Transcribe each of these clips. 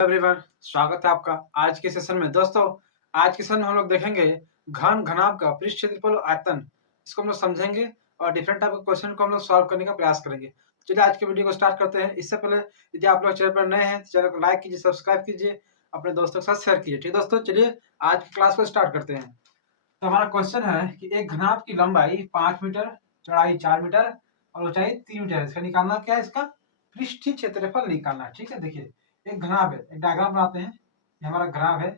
Everyone, स्वागत है आपका आज के सेशन में। दोस्तों, आज के सेशन में हम लोग देखेंगे घन घनाभ का पृष्ठ क्षेत्रफल और आयतन। इसको हम लोग समझेंगे और डिफरेंट टाइप के क्वेश्चन को हम लोग सॉल्व करने का प्रयास करेंगे। चलिए आज के वीडियो को स्टार्ट करते हैं। इससे पहले यदि आप लोग चैनल पर नए हैं तो चैनल को लाइक कीजिए, सब्सक्राइब कीजिए, अपने दोस्तों के साथ शेयर कीजिए। ठीक है दोस्तों, चलिए आज की क्लास को स्टार्ट करते हैं। तो हमारा क्वेश्चन है कि एक घनाभ की लंबाई 5 मीटर, चौड़ाई 4 मीटर और ऊंचाई 3 मीटर है। इसका निकालना क्या है? इसका पृष्ठीय क्षेत्रफल निकालना है। ठीक है, देखिए एक घनाभ है, एक डायग्राम बनाते हैं। ये हमारा घनाभ है।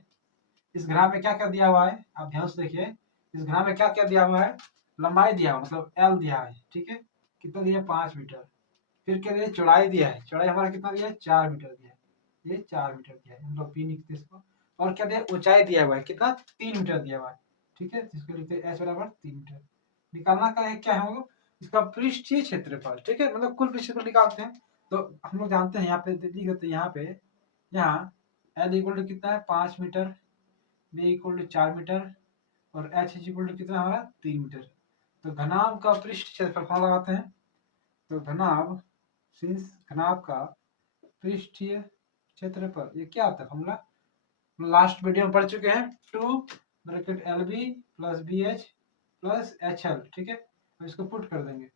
इस घनाभ में क्या क्या दिया हुआ है आप ध्यान से देखिए। इस घनाभ में क्या क्या दिया हुआ है? लंबाई दिया हुआ मतलब एल दिया है। ठीक है, कितना दिया है? 5 मीटर। फिर क्या दिया? चौड़ाई दिया है। चौड़ाई हमारा कितना दिया है? 4 मीटर दिया है। ये 4 मीटर दिया है, हम लोग पी लिखते हैं इसको। और क्या दिया? ऊंचाई दिया हुआ है, कितना? 3 मीटर दिया हुआ है। ठीक है, जिसको लिखते हैं एच बराबर 3 मीटर। निकालना का है क्या है हम लोग? इसका पृष्ठीय क्षेत्रफल। ठीक है, मतलब कुल पृष्ठ क्षेत्रफल निकालते हैं। तो हम लोग जानते हैं यहाँ पे लिख देते हैं। यहाँ पे यहाँ एल इक्वल टू कितना है? 5 metre, b equal to 4 metre और एच इक्वल टू कितना हमारा? 3 मीटर। तो घनाभ का पृष्ठ क्षेत्रफल फॉर्मूला लगाते हैं। तो घनाभ सिंस घनाभ का पृष्ठीय क्षेत्रफल ये क्या आता है फॉर्मूला? लास्ट वीडियो में पढ़ चुके हैं। 2 bracket l b plus b h plus h l. ठीक है, अब इसको पुट कर देंगे।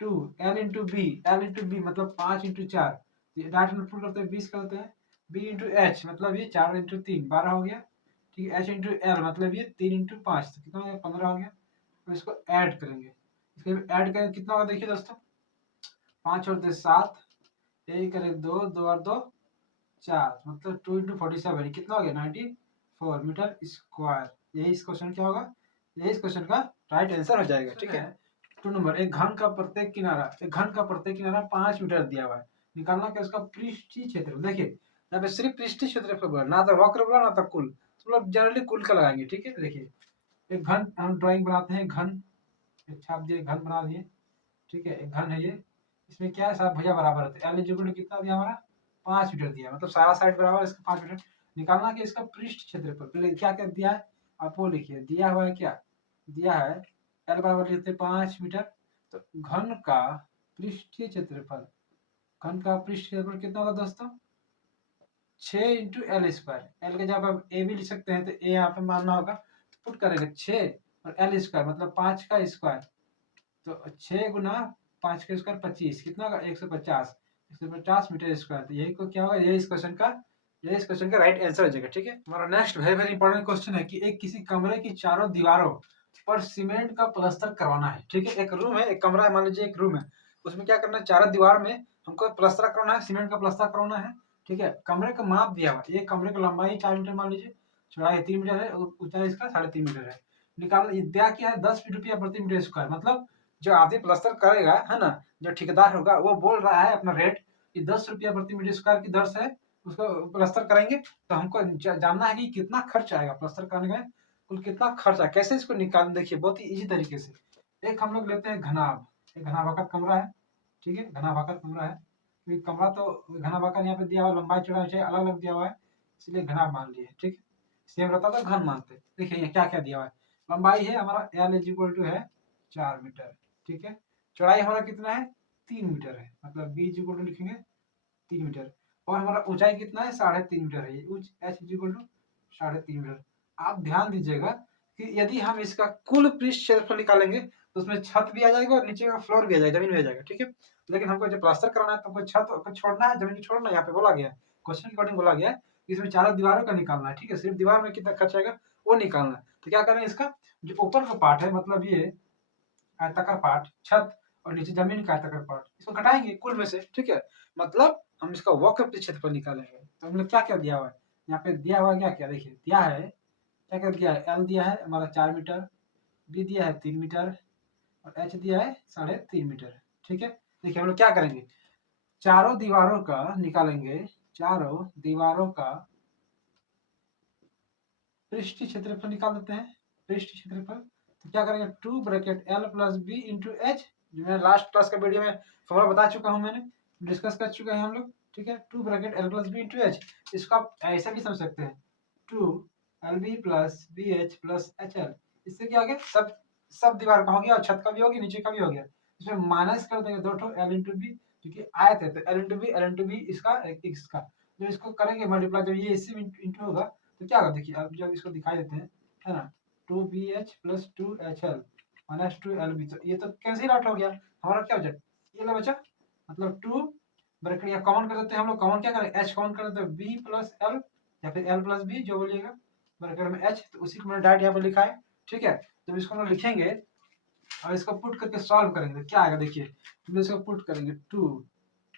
2 l into b, l into b मतलब 5 इंटू 4, डायरेक्ट में पुट करते हैं 20 करते हैं। बी इंटू एच मतलब ये 4 इंटू 3 12 हो गया। ठीक है, एच इंटू एल मतलब ये 3 इंटू 5 तो कितना हो गया? 15 हो गया। तो इसको ऐड करेंगे। इसको ऐड करेंगे कितना होगा? देखिए दोस्तों, 5 और 7, एक करे 2, 2 और 2 4 मतलब 2 इंटू 47 कितना हो गया? 94 मीटर स्क्वायर। यही इस क्वेश्चन क्या होगा? यही इस क्वेश्चन का राइट आंसर हो जाएगा। ठीक है, 2 नंबर, एक घन का प्रत्येक किनारा, एक घन का प्रत्येक किनारा 5 मीटर दिया हुआ है। निकालना क्या? उसका पृष्ठीय क्षेत्र। देखिए यहाँ पे सिर्फ पृष्ठीय क्षेत्रफल बोला, ना तो वक्र बोला ना तो कुल। तो मतलब जनरली कुल का लगाएंगे। ठीक है, देखिए एक घन हम ड्राइंग बनाते हैं। घन एक छाप दिए, घन बना दिए। ठीक है, एक घन है ये। इसमें क्या है? सात भुजा बराबर होते हैं। एल इक्वल कितना दिया हमारा? 5 मीटर दिया, मतलब सारा साइड बराबर इसका 5 मीटर। निकालना कि इसका पृष्ठ क्षेत्रफल। पहले क्या क्या दिया है आप वो लिखिए। दिया हुआ है क्या? दिया है एल बराबर लिखते 5 मीटर। तो घन का पृष्ठीय क्षेत्रफल, घन का पृष्ठ क्षेत्रफल कितना होगा दोस्तों? 6 इंटू एल स्क्वायर। एल के जब आप ए भी लिख सकते हैं तो ए यहाँ पे मानना होगा। तो पुट करेंगे 6 और एल स्क्वायर मतलब 5 का स्क्वायर। तो 6 गुना 5 का स्क्वायर 25 कितना होगा? 150। 150 मीटर स्क्वायर। तो यही को क्या होगा? यही इस क्वेश्चन का राइट आंसर हो जाएगा। ठीक है, हमारा next very very important question है कि एक किसी कमरे की चारों दीवारों पर सीमेंट का प्लास्टर करवाना है। ठीक है, एक रूम है, एक कमरा है, मान लीजिए एक रूम है। उसमें क्या करना है? चारों दीवार में हमको प्लास्टर करवाना है, सीमेंट का प्लास्टर करवाना है। ठीक है, कमरे का माप दिया हुआ है। ये कमरे की लंबाई 4 मीटर मान लीजिए, चौड़ाई 3 मीटर है, ऊंचाई इसका 3.5 मीटर है। निकालना दिया क्या है? 10 रुपया प्रति मीटर स्क्वायर। मतलब जो आदमी प्लास्टर करेगा है ना, जो ठेकेदार होगा वो बोल रहा है अपना रेट कि 10 रुपया प्रति मीटर स्क्वायर की दर से उसको प्लास्टर करेंगे। तो हमको जानना है कि कितना खर्च आएगा प्लास्टर करने में, कुल कितना खर्च आएगा। कैसे इसको निकाल? देखिए बहुत ही इजी तरीके से। एक हम लोग लेते हैं घनाभ। एक घनाभाकार कमरा है। ठीक है, घनाभाकार कमरा है। क्योंकि कमरा तो घनाभाकार यहाँ पे दिया हुआ, लंबाई चौड़ाई ऊंचाई अलग अलग दिया हुआ है, इसलिए घनाभ मान लिए। ठीक है, सेम रहता तो घन मानते। देखिए ये क्या क्या दिया हुआ है। लंबाई है हमारा एल इज इक्वल टू है 4 मीटर। ठीक है, चौड़ाई हमारा कितना है? 3 मीटर है, मतलब बी इज इक्वल टू लिखेंगे 3 मीटर। और हमारा ऊंचाई कितना है? 3.5 मीटर है। H is equal to 3.5 metre. आप ध्यान दीजिएगा कि यदि हम इसका कुल पृष्ठ क्षेत्रफल निकालेंगे तो उसमें छत भी आ जाएगा और नीचे का फ्लोर भी आ जाएगा, जमीन भी आ जाएगा। ठीक है, लेकिन हमको जब प्लास्टर कराना है तो हमको छत को छोड़ना है, जमीन को छोड़ना है। यहाँ पे बोला गया है, क्वेश्चन के अकॉर्डिंग बोला गया है, इसमें चारों दीवारों का निकालना है। ठीक है, सिर्फ दीवार में कितना खर्च आएगा वो निकालना है। तो क्या करें? इसका जो ऊपर का पार्ट है, मतलब ये आयताकार पार्ट छत, और नीचे जमीन का आयताकार पार्ट, इसको घटाएंगे कुल में से। ठीक है, मतलब हम इसका वक्र क्षेत्रफल निकालेंगे। तो हमने क्या क्या दिया हुआ है यहाँ पे? दिया हुआ क्या क्या? देखिए दिया है क्या क्या दिया है। एल दिया है हमारा 4 मीटर, बी दिया है 3 मीटर और एच दिया है 3.5 मीटर। ठीक है, देखिए हम लोग क्या करेंगे? चारों दीवारों का निकालेंगे। चारों दीवारों का पृष्ठीय क्षेत्रफल निकाल देते हैं। पृष्ठीय क्षेत्रफल तो क्या करेंगे? 2 bracket l plus b into h, जो मैं लास्ट क्लास का वीडियो में फॉर्मूला बता चुका हूं, मैंने डिस्कस कर चुके हैं हम लोग। ठीक है, 2 bracket l plus b into h. इसको आप ऐसा भी समझ सकते हैं, 2 l b plus b h plus h l. इससे क्या हो गया? सब सब दीवार का हो गया और छत का भी हो गया, नीचे का भी हो गया। इसमें माइनस कर देंगे 2 एल इंटू बी, क्योंकि आयत है तो एल इंटू बी इसका इसका। जब इसको करेंगे मल्टीप्लाई, जब ये इसी में इंटू होगा तो क्या होगा देखिए, अब जब इसको दिखाई देते हैं, है ना, 2BH plus 2HL minus 2LB, तो ये तो कैंसिल आउट हो गया, हमारा क्या बचा, ये ना बचा, मतलब 2 ब्रैकेट यहाँ कॉमन कर देते हैं हम लोग, कॉमन क्या करें, H कॉमन कर देते हैं, B प्लस L या फिर L प्लस B जो बोलिएगा, ब्रैकेट में H, तो उसी को मैंने डायरेक्ट यहाँ पे लिखा है, ठीक है। जब इसको हम लोग लिखेंगे और इसको पुट करके सॉल्व करेंगे तो क्या आएगा देखिए, तो इसको पुट करेंगे 2,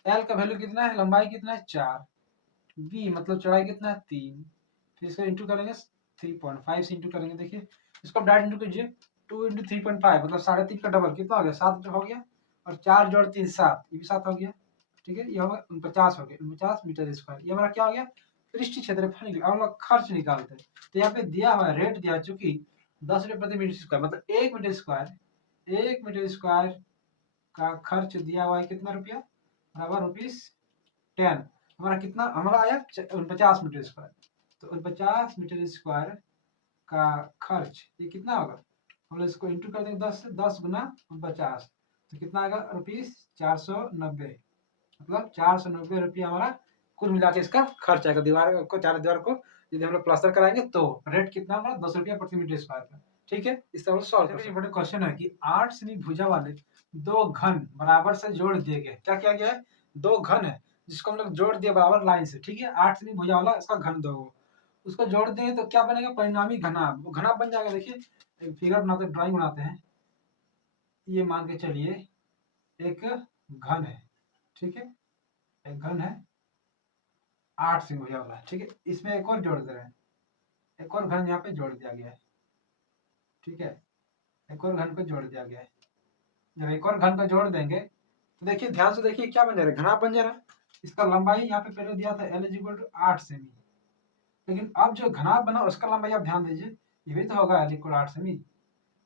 L का वैल्यू कितना है, लंबाई कितना है 4, B मतलब चौड़ाई कितना है 3, फिर इसको इंटू करेंगे 3.5 से इंटू करेंगे, देखिए इसको आप डायरेक्ट इंटू कीजिए, 2 इंटू 3.5 मतलब 3.5 का डबल कितना हो गया 7 हो गया, और 4 जोड़ 3 7, ये भी 7 हो गया, ठीक है, ये होगा 49 हो गया, 49 मीटर स्क्वायर, ये हमारा क्या हो गया पृष्ठ क्षेत्रफल निकला। अब हम लोग खर्च निकालते हैं, तो यहाँ पे दिया हुआ रेट दिया है, चूंकि 10 रुपये प्रति मीटर स्क्वायर, मतलब 1 मीटर स्क्वायर का खर्च दिया हुआ है कितना रुपया, बराबर ₹10, हमारा कितना, हमारा आया 49 मीटर स्क्वायर, तो 49 मीटर स्क्वायर का खर्च ये कितना होगा, हम लोग इसको इंटू कर देंगे 10 से, 10 गुना 49, तो कितना आएगा ₹490, मतलब 490 रुपया हमारा कुल मिला के इसका खर्च आएगा, दीवार को, चार दीवार को यदि हम लोग प्लास्टर कराएंगे तो रेट कितना हमारा 10 रुपया प्रति मीटर स्क्वायर का, ठीक है। इस तरह सॉल्व कर, बड़े क्वेश्चन है कि 8 सेमी भुजा वाले दो घन बराबर से जोड़ दिए गए, क्या किया गया है, दो घन है जिसको हम लोग जोड़ दिए बराबर लाइन से, ठीक है, 8 सेमी भुजा वाला इसका घन दो, उसको जोड़ देंगे तो क्या बनेगा, परिणामी घनाभ, वो घनाभ बन जाएगा, देखिए एक फिगर बनाते हैं, ड्राइंग बनाते हैं, ये मान के चलिए एक घन है, ठीक है, एक घन है 8 से भुजा वाला, ठीक है, इसमें एक और जोड़ दे रहे हैं, एक और घन यहाँ पे जोड़ दिया गया है, ठीक है, एक और घन को जोड़ दिया गया है, जब एक और घन को जोड़ देंगे तो देखिए ध्यान से देखिए क्या बन जा रहा है, घना बन जा रहा है, इसका लंबाई यहाँ पे पहले दिया था L = 8 सेमी, लेकिन अब जो घना बना उसका लंबाई आप ध्यान दीजिए, ये भी तो होगा L = 8 सेमी,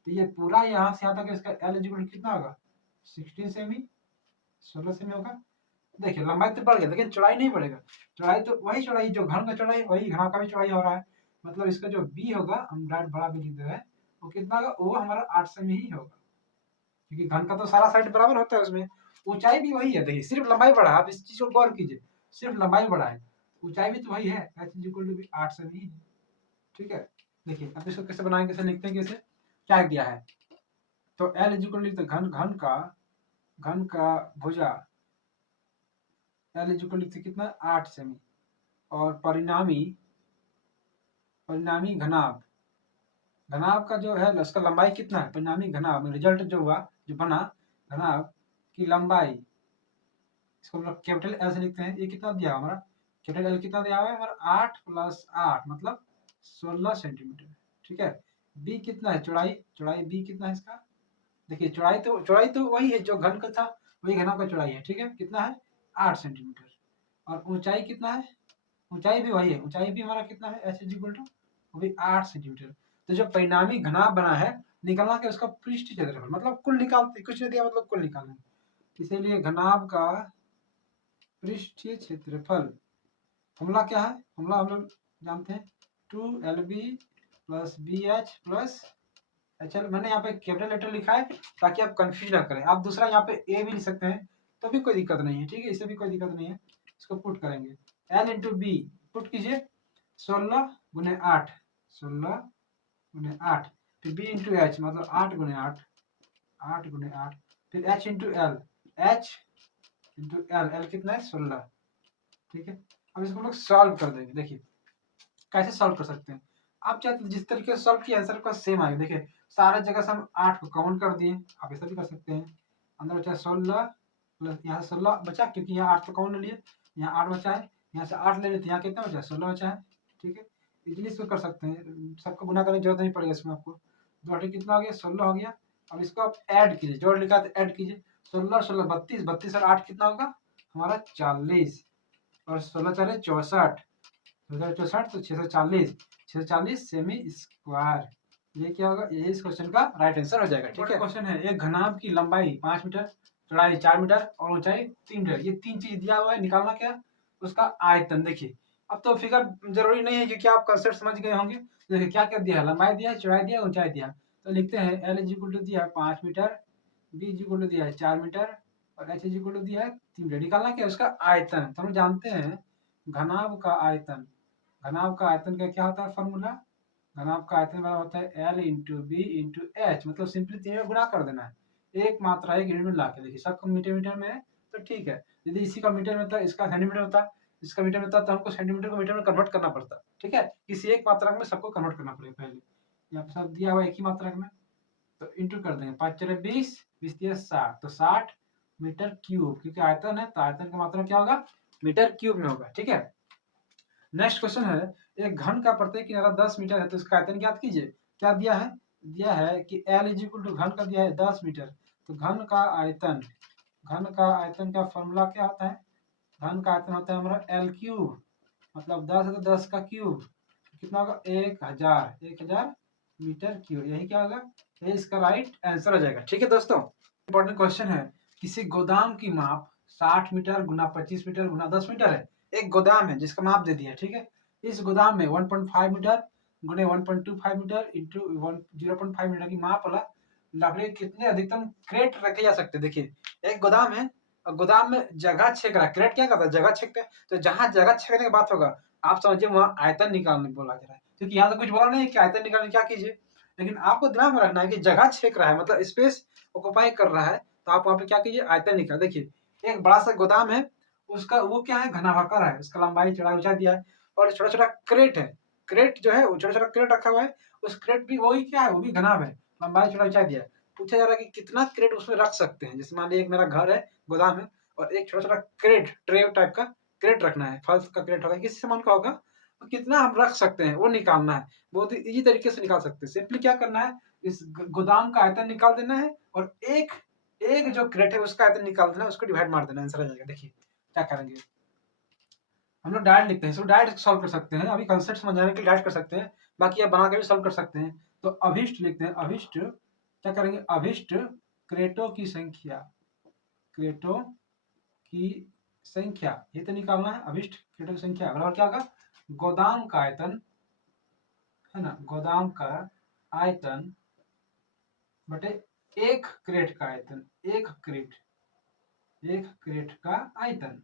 तो ये पूरा यहाँ से यहाँ तक इसका L = कितना होगा 16 सेमी, 16 सेमी होगा, देखिए लंबाई तो बढ़ गया लेकिन चौड़ाई नहीं बढ़ेगा, चौड़ाई तो वही चौड़ाई, जो घन का चौड़ाई वही घना का भी चौड़ाई हो रहा है, मतलब इसका जो बी होगा, हम डायरेक्ट बड़ा बी लिख दे रहे हैं, वो कितना होगा, वो हमारा 8 सेमी ही होगा, क्योंकि घन का तो सारा साइड बराबर होता है उसमें, ऊंचाई भी वही है, देखिए सिर्फ लंबाई बढ़ा है, आप इस चीज को गौर कीजिए, सिर्फ लंबाई बढ़ा है, ऊंचाई भी तो वही है, H = भी 8 सेमी ही है, ठीक है। देखिए अब इसको कैसे बनाएंगे, कैसे लिखते हैं, कैसे क्या दिया है, तो L = लिखते घन, घन का भुजा L = लिखते कितना 8 सेमी, और परिणामी घनाभ, घनाभ का जो है उसका लंबाई कितना है, परिणामी घनाभ रिजल्ट जो हुआ, जो बना घनाभ की लंबाई, इसको हम लोग कैपिटल एल से लिखते हैं, ये कितना दिया हमारा, कैपिटल एल कितना दिया हुआ है हमारा 8 + 8 मतलब 16 सेंटीमीटर, ठीक है। बी कितना है, चौड़ाई बी कितना है इसका, देखिए चौड़ाई तो वही है जो घन का था, वही घनाभ का चौड़ाई है, ठीक है, कितना है 8 सेंटीमीटर, और ऊंचाई कितना है, ऊंचाई भी वही है, ऊंचाई भी हमारा कितना है H = वो भी 8 सेंटीमीटर, तो जो परिणामी घनाभ बना है, निकालना क्या उसका पृष्ठ क्षेत्रफल, मतलब कुल निकालते, कुछ नहीं दिया मतलब कुल निकालना, इसीलिए घनाभ का पृष्ठीय क्षेत्रफल, फॉर्मूला क्या है, फॉर्मूला हम लोग जानते हैं 2LB + BH + HL, मैंने यहाँ पे कैपिटल लेटर लिखा है ताकि आप कंफ्यूज ना करें, आप दूसरा यहाँ पे ए भी लिख सकते हैं, तो भी कोई दिक्कत नहीं है, ठीक है, इससे भी कोई दिक्कत नहीं है, इसको पुट करेंगे L × B, पुट कीजिए 16 × 8, 16 × 8, फिर B × H मतलब 8 × 8, 8 × 8, फिर H × L, H × L कितना है 16, ठीक है। अब इसको हम लोग सॉल्व कर देंगे, देखिए कैसे सॉल्व कर सकते हैं, आप चाहे तो जिस तरीके से सॉल्व किया आंसर का सेम आएगा, देखिए सारे जगह से हम 8 को काउंट कर दिए, आप ऐसा भी कर सकते हैं, अंदर बचा 16 प्लस यहाँ से 16 बचा, क्योंकि यहाँ 8 तो काउंट ले लिए, यहाँ 8 बचा है, यहाँ से 8 ले लेते, यहाँ कितना बचा 16 बचा है, ठीक है, इजीली इसको कर सकते हैं, सबको गुना करने की जरूरत नहीं पड़ेगा इसमें आपको, 2 कितना हो गया 16 हो गया, अब इसको आप ऐड कीजिए, जोड़ लिखा तो ऐड कीजिए, 16 16 32, 32 और 8 कितना होगा हमारा 40, और 16 4 64, 64 तो 640 सेमी स्क्वायर, ये क्या होगा, ये इस क्वेश्चन का राइट आंसर हो जाएगा, ठीक है। क्वेश्चन है एक घनाभ की लंबाई 5 मीटर, चौड़ाई 4 मीटर और ऊंचाई 3 मीटर, ये तीन चीज दिया हुआ है, निकालना क्या उसका आयतन, देखिए अब तो फिगर जरूरी नहीं है क्योंकि आप कंसेप्ट समझ गए होंगे, देखिए क्या क्या दिया है, लंबाई दिया है, चौड़ाई दिया है, ऊंचाई दिया, तो लिखते हैं L = दिया है 5 मीटर, B = दिया है 4 मीटर, और H = दिया है 3 मीटर, निकालना क्या उसका आयतन, तो हम जानते हैं घनाभ का आयतन, घनाभ का आयतन का क्या होता है फॉर्मूला? घनाभ का आयतन बराबर होता है L into b into h, मतलब सिंपली तीन में गुणा कर देना है। एक मात्रा एक यूनिट में ला के देखिए, सबको मीटर मीटर में है तो ठीक है, यदि इसी का मीटर में था, इसका सेंटीमीटर होता, इसका मीटर में था, तो हमको सेंटीमीटर को मीटर में कन्वर्ट करना पड़ता। ठीक है, किसी एक मात्रक में सबको कन्वर्ट करना पड़ेगा पहले। यहाँ पे सब दिया हुआ एक ही मात्रक में, तो इंटू कर देंगे, 5 चले 20, 20 दिया 60, तो 60 मीटर क्यूब, क्योंकि आयतन है तो आयतन का मात्रा क्या होगा? मीटर क्यूब में होगा। ठीक है, नेक्स्ट क्वेश्चन है, एक घन का प्रत्येक किनारा 10 मीटर है तो इसका आयतन ज्ञात कीजिए। क्या दिया है? दिया है कि L इज इक्वल टू, घन का दिया है 10 मीटर, तो घन का आयतन, घन का आयतन का फॉर्मूला क्या होता है? घन का आयतन होता है हमारा L क्यूब, मतलब 10 है तो 10 का क्यूब, कितना होगा? 1000, 1000 मीटर क्यूब, यही क्या होगा? ये इसका राइट आंसर हो जाएगा। ठीक है दोस्तों, इंपॉर्टेंट क्वेश्चन है, किसी गोदाम की माप 60 मीटर गुना 25 मीटर गुना 10 मीटर है। एक गोदाम है जिसका माप दे दिया है। ठीक है, इस गोदाम में 1.5 मीटर गुने 1.25 मीटर इंटू 0.5 मीटर की माप वाला लकड़ी के कितने अधिकतम क्रेट रखे जा सकते हैं। देखिए एक गोदाम है और गोदाम में जगह छेक रहा है, क्रेट क्या करता है? जगह छेकता है, तो जहां जगह छेकने की बात होगा आप समझिए वहां आयतन निकालने बोला जा रहा है, क्योंकि यहाँ तो कुछ बोला नहीं कि आयतन निकालने क्या कीजिए, लेकिन आपको दिमाग में रखना है कि जगह छेक रहा है मतलब स्पेस ऑक्युपाई कर रहा है, तो आप वहां पे क्या कीजिए? आयतन निकाल। देखिए एक बड़ा सा गोदाम है, उसका वो क्या है? घनाभाकर है, उसका लंबाई चौड़ाई ऊंचाई दिया है, और छोटा छोटा क्रेट है, क्रेट जो है छोटा छोटा क्रेट रखा हुआ है, उस क्रेट भी वही क्या है? वो भी घनाभ है, लंबाई चौड़ाई ऊंचाई दिया है। पूछा जा रहा है कि कितना क्रेट उसमें रख सकते हैं। जैसे मान लीजिए एक मेरा घर है, गोदाम है, और एक छोटा छोटा क्रेट ट्रे टाइप का क्रेट रखना है, फल का क्रेट होगा, किसी सामान का होगा, तो कितना हम रख सकते हैं वो निकालना है। बहुत ही इजी तरीके से निकाल सकते हैं। सिंपली क्या करना है, इस गोदाम का आयतन निकाल देना है, और एक एक जो क्रेट है उसका आयतन निकाल देना है, उसको डिवाइड मार देना, आंसर आ जाएगा। देखिए क्या करेंगे, हम लोग डायरेक्ट लिखते हैं, इसको डायरेक्ट सॉल्व कर सकते हैं, अभी कंसेप्ट समझाने के लिए डायरेक्ट कर सकते हैं, बाकी आप बना के भी सॉल्व कर सकते हैं। तो अभिष्ट लिखते हैं, अभिष्ट क्या करेंगे? अभिष्ट क्रेटों की संख्या, क्रेटों की संख्या ये तो निकालना है। अभिष्ट क्रेटों की संख्या बराबर क्या होगा? गोदाम का आयतन है ना, गोदाम का आयतन बटे एक क्रेट का आयतन, एक क्रेट, एक क्रेट का आयतन,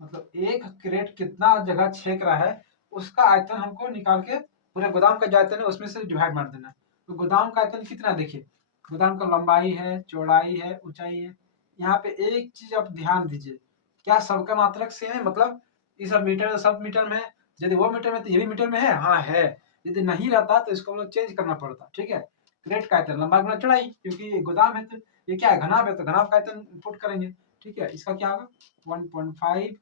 मतलब एक क्रेट कितना जगह छेक रहा है उसका आयतन हमको निकाल के पूरे गोदाम का जो आयतन है उसमें से डिवाइड मार देना है। तो गोदाम का आयतन कितना है? देखिए गोदाम का लंबाई है, चौड़ाई है, ऊंचाई है। यहाँ पे एक चीज आप ध्यान दीजिए, क्या सबका मात्रक सेम है? मतलब ये सब मीटर, सब मीटर में है, यदि वो मीटर में तो ये भी मीटर में है, हाँ है। यदि नहीं रहता तो इसको हम लोग चेंज करना पड़ता। ठीक है, क्रेट का आयतन लंबाई गुना चौड़ाई, क्योंकि ये गोदाम है तो ये क्या है? घनाभ है, तो घनाभ का आयतन पुट करेंगे। ठीक है, इसका क्या होगा? 1.5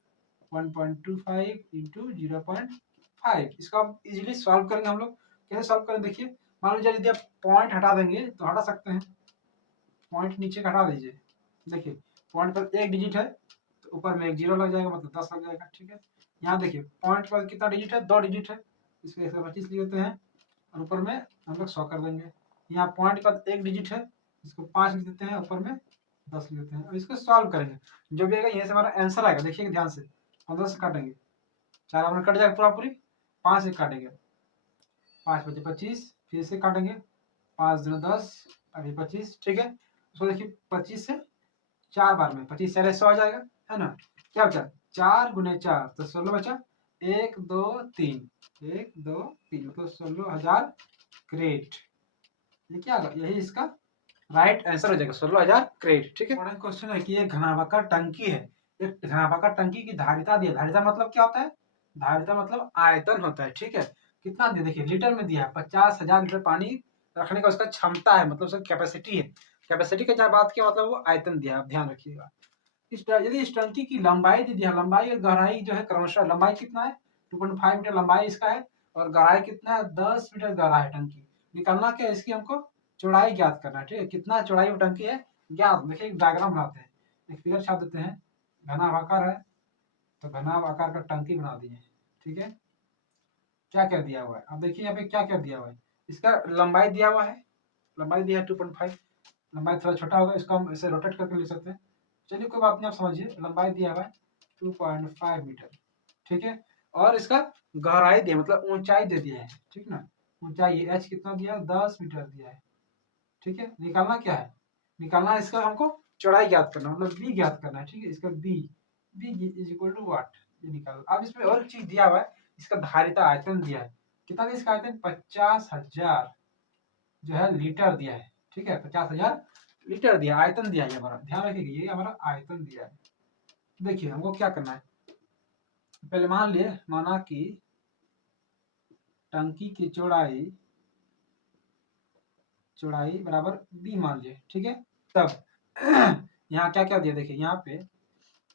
1.25 इंटू 0.5, इसको आप इजीली सॉल्व करेंगे। हम लोग कैसे सॉल्व करें? देखिए मान लीजिए यदि आप पॉइंट हटा देंगे तो हटा सकते हैं, पॉइंट नीचे का हटा दीजिए। देखिए पॉइंट पर एक डिजिट है तो ऊपर में एक जीरो लग जाएगा, मतलब 10 लग जाएगा। ठीक है, यहाँ देखिए पॉइंट पर कितना डिजिट है? 2 डिजिट है, इसको 125 लिख देते हैं, और ऊपर में हम लोग 100 कर देंगे। यहाँ पॉइंट पर एक डिजिट है, इसको 5 लिख देते हैं, ऊपर में 10 लिख देते हैं। अब इसको सॉल्व करेंगे, जो भी आएगा यहीं से हमारा आंसर आएगा। देखिए ध्यान से, 15 से काटेंगे, 4 अपने कट जाएगा पूरा पूरी, 5 से काटेंगे, 5 बचे 25, फिर से काटेंगे, 5 दूनी 10, अभी 25। ठीक है, उसको देखिए 25 से 4 बार में 25 से 100 आ जाएगा, है ना। क्या बचा? 4 गुने 4 तो 16 बचा, 1 2 3, 1 2 3, मतलब 16,000 क्रेट। ये क्या होगा? यही इसका राइट आंसर हो जाएगा, 16,000 क्रेट। ठीक है, क्वेश्चन है कि एक घनाभाकार टंकी है, एक घनाभाकार टंकी की धारिता दी है। धारिता मतलब क्या होता है? धारिता मतलब आयतन होता है। ठीक है, कितना दिया? देखिए लीटर में दिया है, 50,000 लीटर पानी रखने का उसका क्षमता है, मतलब उसका कैपेसिटी है। कैपेसिटी का जहाँ बात किया मतलब वो आयतन दिया है, आप ध्यान रखिएगा। यदि इस टंकी की लंबाई दे दिया, लंबाई और गहराई जो है क्रमशः, लंबाई कितना है? 2.5 मीटर लंबाई इसका है, और गहराई कितना है? 10 मीटर गहरा है टंकी। निकालना क्या है? इसकी हमको चौड़ाई ज्ञात करना है। ठीक है, कितना चौड़ाई वो टंकी है ज्ञात। देखिए एक डायग्राम बनाते हैं, एक फिगर छाप देते हैं। घनाभ आकार है तो घनाभ आकार का टंकी बना दिए। ठीक है, क्या क्या दिया हुआ है? अब देखिए यहाँ पे क्या क्या दिया हुआ है। इसका लंबाई दिया हुआ है, लंबाई दिया है 2.5, लंबाई थोड़ा छोटा होगा, इसको हम इसे रोटेट करके ले सकते हैं। चलिए कोई बात नहीं, आप समझिए, लंबाई दिया हुआ है 2.5 मीटर। ठीक है, और इसका गहराई दिया मतलब ऊंचाई दे दिया है। ठीक ना, ऊंचाई एच कितना दिया है? 10 मीटर दिया है। ठीक है, निकालना क्या है? निकालना इसका हमको चौड़ाई ज्ञात करना, मतलब बी ज्ञात करना है। ठीक है, इसका b, b is equal to what? ये निकालो। अब इसमें और एक चीज दिया हुआ है, इसका धारिता आयतन दिया है। कितना दिया इसका आयतन? 50,000 जो है लीटर दिया है। ठीक है, 50,000 लीटर दिया, आयतन दिया है हमारा, ध्यान रखिएगा ये हमारा आयतन दिया है। देखिए हमको क्या करना है, पहले माना कि टंकी की चौड़ाई बराबर b मान लिए। ठीक है, तब यहाँ क्या क्या दिया, देखिए यहाँ पे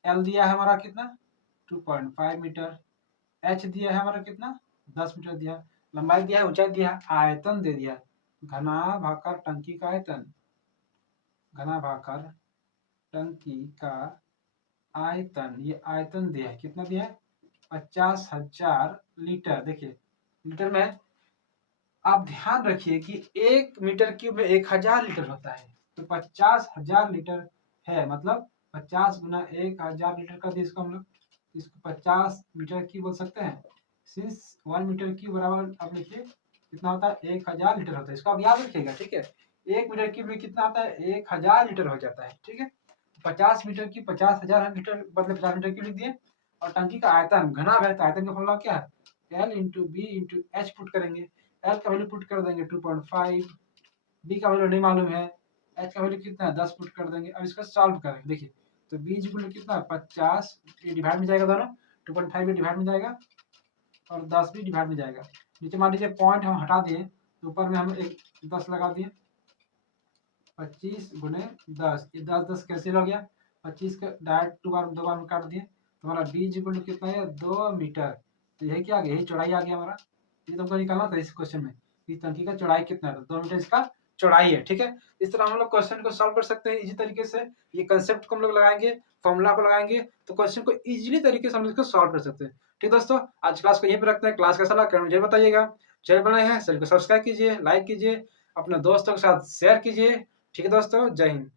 L दिया है हमारा कितना 2.5 मीटर, H दिया है हमारा कितना 10 मीटर दिया, लंबाई दिया है, ऊंचाई दिया है, आयतन दे दिया है, घना भाकर टंकी का आयतन, घना भाकर टंकी का आयतन, ये आयतन दिया है, कितना दिया है 50,000 लीटर। देखिए लीटर में आप ध्यान रखिए कि 1 मीटर क्यूब में 1,000 लीटर होता है, तो 50,000 लीटर है, मतलब 50 गुना 1,000 लीटर कर दिए इसको हम लोग, इसको 50 मीटर क्यूब बोल सकते हैं। सिंस 1 मीटर क्यूब बराबर आप लिखिए कितना होता है 1,000 लीटर होता है, इसको आप याद रखिएगा। ठीक है, 1 मीटर क्यूब में कितना होता है 1,000 लीटर हो जाता है। ठीक है, 50 मीटर की 50,000 लीटर बदले 50 मीटर क्यूब लिख दिए। और टंकी का आयतन घना है, तो आयतन का फॉर्मूला क्या है, L into b into h put करेंगे। L का वैल्यू पुट कर देंगे 2.5, B का वैल्यू नहीं मालूम है, H का वैल्यू कितना है 10 पुट कर देंगे। अब इसका सॉल्व करेंगे, देखिए तो B इक्वल कितना 50, ये डिवाइड में जाएगा दोनों, 2.5 भी डिवाइड में जाएगा और 10 भी डिवाइड में जाएगा। नीचे मान लीजिए पॉइंट हम हटा दिए, तो ऊपर में हम एक 10 लगा दिए, 25 गुने 10, ये 10 10 कैंसिल हो गया, 25 का डायरेक्ट दो बार में काट दिए, तो हमारा B इक्वल कितना है 2 मीटर। तो यही क्या आ गया, यही चौड़ाई आ गया हमारा। ये तुमको निकालना था इस क्वेश्चन में, इस टंकी का चौड़ाई कितना है, 2 मीटर इसका चौड़ाई है। ठीक है, इस तरह हम लोग क्वेश्चन को सॉल्व कर सकते हैं इजी तरीके से। ये कंसेप्ट को हम लोग लगाएंगे, फॉर्मूला को लगाएंगे, तो क्वेश्चन को इजीली तरीके से हम इसको सॉल्व कर सकते हैं। ठीक दोस्तों, आज क्लास को यहीं पर रखते हैं। क्लास कैसा लगा मुझे बताइएगा। चैनल बनाए हैं चैनल को सब्सक्राइब कीजिए, लाइक कीजिए, अपने दोस्तों के साथ शेयर कीजिए। ठीक है दोस्तों, जय हिंद।